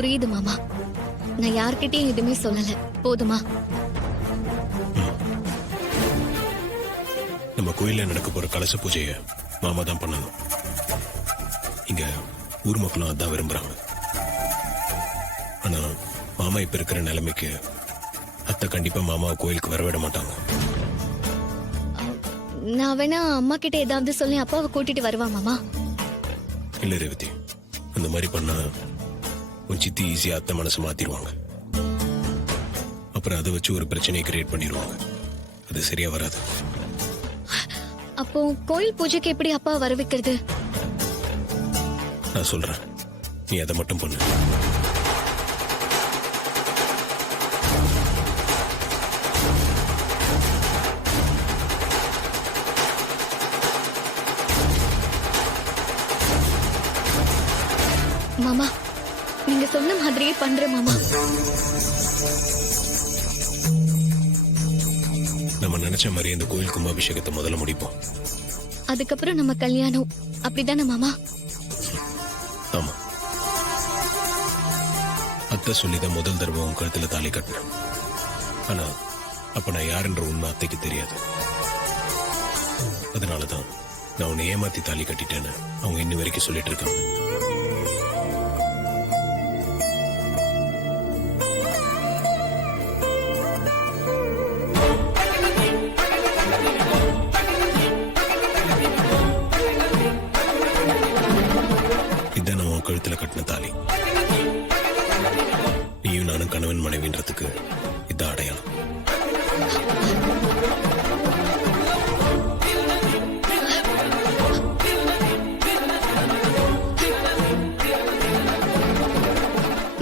புரியுது மாமா. நான் யார்கிட்டயும் எதுவுமே சொல்லல. போதுமா? நம்ம கோயில்ல நடக்க போற கலச பூஜையை மாமா தான் பண்ணணும். இங்க ஊர் மக்களும் அதான் விரும்புறாங்க. ஆனா மாமா இப்ப இருக்கிற நிலைமைக்கு அத்தை கண்டிப்பா மாமாவை கோயிலுக்கு வரவிட மாட்டாங்க. நான் வேணா அம்மா கிட்ட ஏதாவது சொல்லி அப்பாவை கூட்டிட்டு வருவா மாமா. இல்ல ரேவதி, அந்த மாதிரி பண்ணா உன் சித்தி ஈஸியா அத்தை மனசு மாத்திடுவாங்க. அப்புறம் அதை வச்சு ஒரு பிரச்சனையை கிரியேட் பண்ணிடுவாங்க. அது சரியா வராது. அப்போ கோயில் பூஜைக்கு எப்படி அப்பா வர வைக்கிறது? நான் சொல்றேன், நீ அதை மட்டும் பண்ணு. மாமா, நீங்க சொன்ன மாதிரியே பண்றேன் மாமா. நம்ம நினைச்ச மாதிரி இந்த கோயில் கும்பாபிஷேகத்தை முதல்ல முடிப்போம். அதுக்கப்புறம் நம்ம கல்யாணம், அப்படிதானே மாமா? ஆமா. அத்தை சொல்லிதான் முதல் தடவை உன் கழுத்துல தாலி கட்டினேன். ஆனா அப்ப நான் யாருன்ற உண்மை அத்தைக்கு தெரியாது. அதனாலதான் நான் உன்னை ஏமாத்தி தாலி கட்டிட்டேன்னு அவங்க இன்னி வரைக்கும் சொல்லிட்டு இருக்காங்க. இதான் நான் உன் கழுத்துல கட்டின தாலி. நீயும் நானும் கணவன் மனைவின்றதுக்கு இதான் அடையாளம்.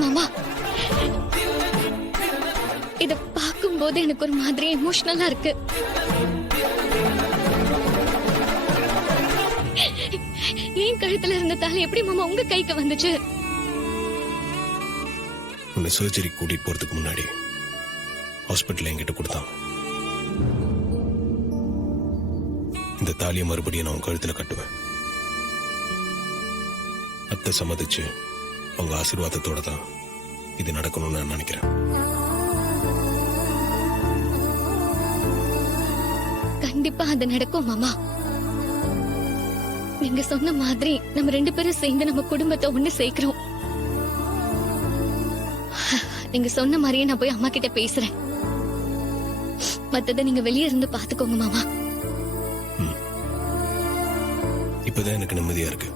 மாமா, இத பார்க்கும்போது எனக்கு ஒரு மாதிரி எமோஷனலா இருக்கு. ஏன் கழுத்துல இருந்த தாலி எப்படி மாமா உங்க கைக்கு வந்துச்சு? உன்னை சர்ஜரி கூட்டிட்டு போறதுக்கு முன்னாடி ஹாஸ்பிட்டல் என்கிட்ட கொடுத்தான். இந்த தாலியை மறுபடியும் நான் உன் கழுத்துல கட்டுவேன். அத்தை சம்மதிச்சு அவங்க ஆசீர்வாதத்தோட தான் இது நடக்கணும்னு நான் நினைக்கிறேன். கண்டிப்பா அது நடக்கும் மாமா. நீங்க சொன்ன மாதிரி நம்ம 2 பேரும் சேர்ந்து நம்ம குடும்பத்தை ஒண்ணு சேர்க்கிறோம். நீங்க சொன்ன மாதிரியே நான் போய் அம்மா கிட்ட பேசுறேன். மத்தத நீங்க வெளியே இருந்து பாத்துக்கோங்க மாமா. இப்பதான் எனக்கு நிம்மதியா இருக்கு.